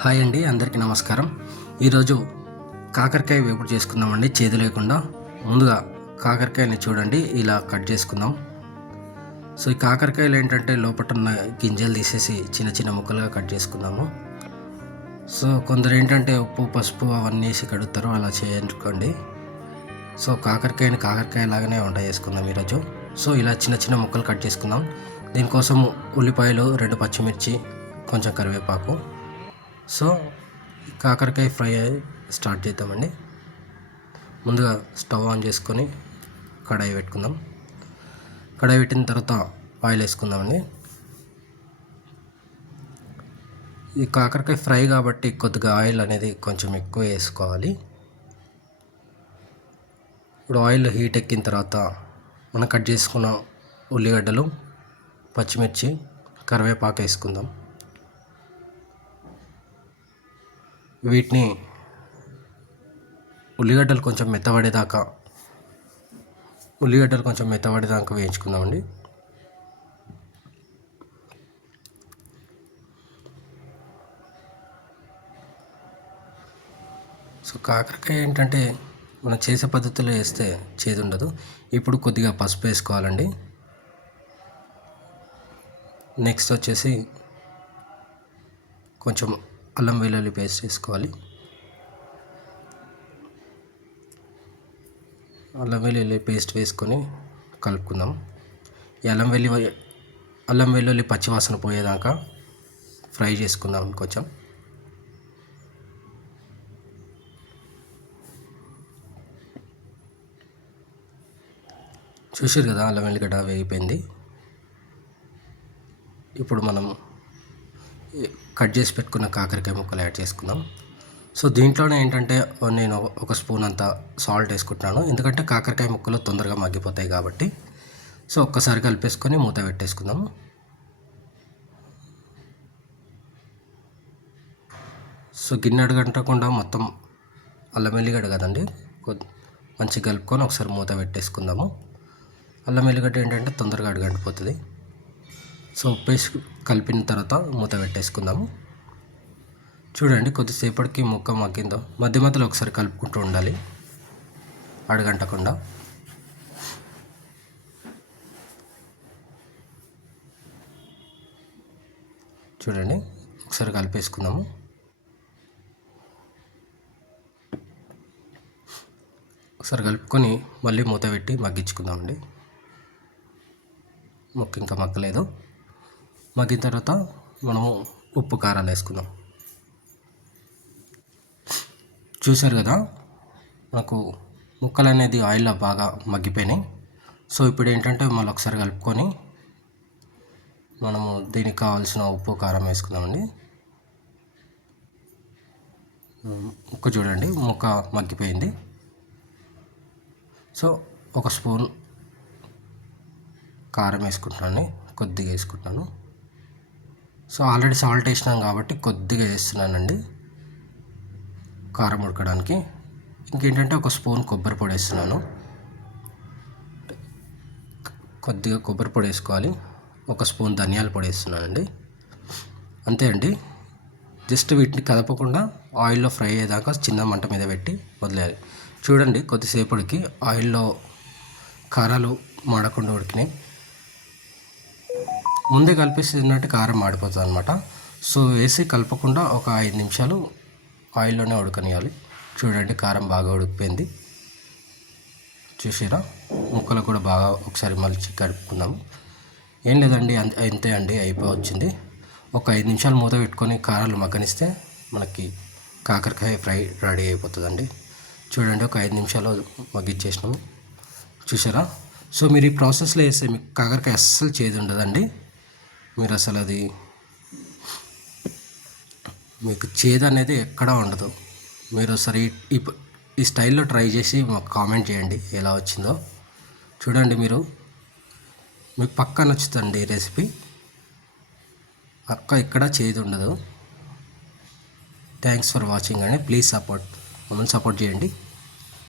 Hi అండి అందరికీ నమస్కారం. ఈరోజు కాకరకాయ వేపుడు చేసుకుందామండి చేదు లేకుండా. ముందుగా కాకరకాయని చూడండి ఇలా కట్ చేసుకుందాం. సో ఈ కాకరకాయలు ఏంటంటే లోపల ఉన్న గింజలు తీసేసి చిన్న చిన్న ముక్కలుగా కట్ చేసుకుందాము. సో కొందరు ఏంటంటే ఉప్పు పసుపు అవన్నీ వేసి కడుగుతారు అలా చేయనుకోండి. సో కాకరకాయని కాకరకాయ లాగానే వంట చేసుకుందాం ఈరోజు. సో ఇలా చిన్న చిన్న ముక్కలు కట్ చేసుకుందాం. దీనికోసం ఉల్లిపాయలు రెండు పచ్చిమిర్చి కొంచెం కరివేపాకు. సో కాకరకాయ ఫ్రై స్టార్ట్ చేద్దామండి. ముందుగా స్టవ్ ఆన్ చేసుకొని కడాయి పెట్టుకుందాం. కడాయి పెట్టిన తర్వాత ఆయిల్ వేసుకుందామండి. ఈ కాకరకాయ ఫ్రై కాబట్టి కొద్దిగా ఆయిల్ అనేది కొంచెం ఎక్కువ వేసుకోవాలి. ఇప్పుడు ఆయిల్ హీట్ ఎక్కిన తర్వాత మనం కట్ చేసుకున్న ఉల్లిగడ్డలు పచ్చిమిర్చి కరివేపాకు వేసుకుందాం. వీటిని ఉల్లిగడ్డలు కొంచెం మెత్తబడేదాకా ఉల్లిగడ్డలు కొంచెం మెత్తబడేదాకా వేయించుకుందామండి. సో కాకరకాయ ఏంటంటే మనం చేసే పద్ధతిలో వేస్తే చేదు ఉండదు ఇప్పుడు కొద్దిగా పసుపు వేసుకోవాలండి. నెక్స్ట్ వచ్చేసి కొంచెం అల్లం వెల్లుల్లి పేస్ట్ వేసుకోవాలి. అల్లం వెల్లుల్లి పేస్ట్ వేసుకొని కలుపుకుందాం. ఈ అల్లం వెల్లి అల్లం వెల్లుల్లి పచ్చివాసన పోయేదాకా ఫ్రై చేసుకుందాం కొంచెం. చూసారు కదా అల్లం వెల్లిగడ్డ వేగిపోయింది. ఇప్పుడు మనం కట్ చేసి పెట్టుకున్న కాకరకాయ ముక్కలు యాడ్ చేసుకుందాం. సో దీంట్లోనే ఏంటంటే నేను ఒక స్పూన్ అంత సాల్ట్ వేసుకుంటున్నాను. ఎందుకంటే కాకరకాయ ముక్కలు తొందరగా మగ్గిపోతాయి కాబట్టి. సో ఒక్కసారి కలిపేసుకొని మూత పెట్టేసుకుందాము సో గిన్నె అడగంటకుండా మొత్తం అల్లం వెల్లిగడ్డ కదండి? కొద్ది మంచిగా కలుపుకొని ఒకసారి మూత పెట్టేసుకుందాము. అల్లం వెల్లిగడ్డ ఏంటంటే తొందరగా అడగండిపోతుంది. సో ఉప్పు కలిపిన తర్వాత మూత పెట్టేసుకుందాము. చూడండి కొద్దిసేపటికి ముక్క మగ్గిందో. మధ్య మధ్యలో ఒకసారి కలుపుకుంటూ ఉండాలి. అడగంటకుండా. చూడండి ఒకసారి కలిపేసుకుందాము. ఒకసారి కలుపుకొని మళ్ళీ మూత పెట్టి మగ్గించుకుందామండి. మొక్క ఇంకా మగ్గలేదు. మగ్గిన తర్వాత మనము ఉప్పు కారాలు వేసుకుందాం. చూశారు కదా మనకు ముక్కలు అనేది ఆయిల్లో బాగా మగ్గిపోయినాయి. సో ఇప్పుడు ఏంటంటే మళ్ళీ ఒకసారి కలుపుకొని మనము దీనికి కావాల్సిన ఉప్పు కారం వేసుకుందామండి. ముక్క చూడండి ముక్క మగ్గిపోయింది. సో ఒక స్పూన్ కారం వేసుకుంటున్నాను కొద్దిగా వేసుకుంటున్నాను సో ఆల్రెడీ సాల్ట్ వేసినాం కాబట్టి కొద్దిగా వేస్తున్నానండి. కారం ఉడకడానికి. ఇంకేంటంటే ఒక స్పూన్ కొబ్బరి పొడి వేస్తున్నాను. కొద్దిగా కొబ్బరి పొడి వేసుకోవాలి. ఒక స్పూన్ ధనియాల పొడి వేస్తున్నానండి. అంతే అండి. జస్ట్ వీటిని కదపకుండా ఆయిల్లో ఫ్రై అయ్యేదాకా చిన్న మంట మీద పెట్టి వదిలేయాలి. చూడండి కొద్దిసేపటికి ఆయిల్లో కారాలు మాడకుండా ఉడికినాయి. ముందే కలిపేసినట్టు కారం ఆడిపోతుంది అనమాట సో వేసి కలపకుండా ఒక ఐదు నిమిషాలు ఆయిల్లోనే ఉడకనియాలి. చూడండి కారం బాగా ఉడికిపోయింది. చూసారా? ముక్కలు కూడా బాగా ఒకసారి మళ్ళీ కలుపుకుందాము ఏం లేదండి అంతే అండి అయిపోవచ్చింది. ఒక ఐదు నిమిషాలు మూత పెట్టుకొని కారాలు మగ్గనిస్తే మనకి కాకరకాయ ఫ్రై రెడీ అయిపోతుందండి. చూడండి ఒక ఐదు నిమిషాలు మగ్గిచ్చేసినాము. చూసారా? సో మీరు ఈ ప్రాసెస్లో వేస్తే మీకు కాకరకాయ అస్సలు చేదు ఉండదండి. మీరు అసలు అది మీకు చేదు అనేది ఎక్కడా ఉండదు. మీరు ఒకసారి ఈ ఈ స్టైల్లో ట్రై చేసి మాకు కామెంట్ చేయండి ఎలా వచ్చిందో. చూడండి మీరు. మీకు పక్కా నచ్చుతుంది ఈ రెసిపీ. పక్క ఎక్కడ చేదు ఉండదు. థ్యాంక్స్ ఫర్ వాచింగ్ అండి. ప్లీజ్ సపోర్ట్ మమ్మల్ని సపోర్ట్ చేయండి.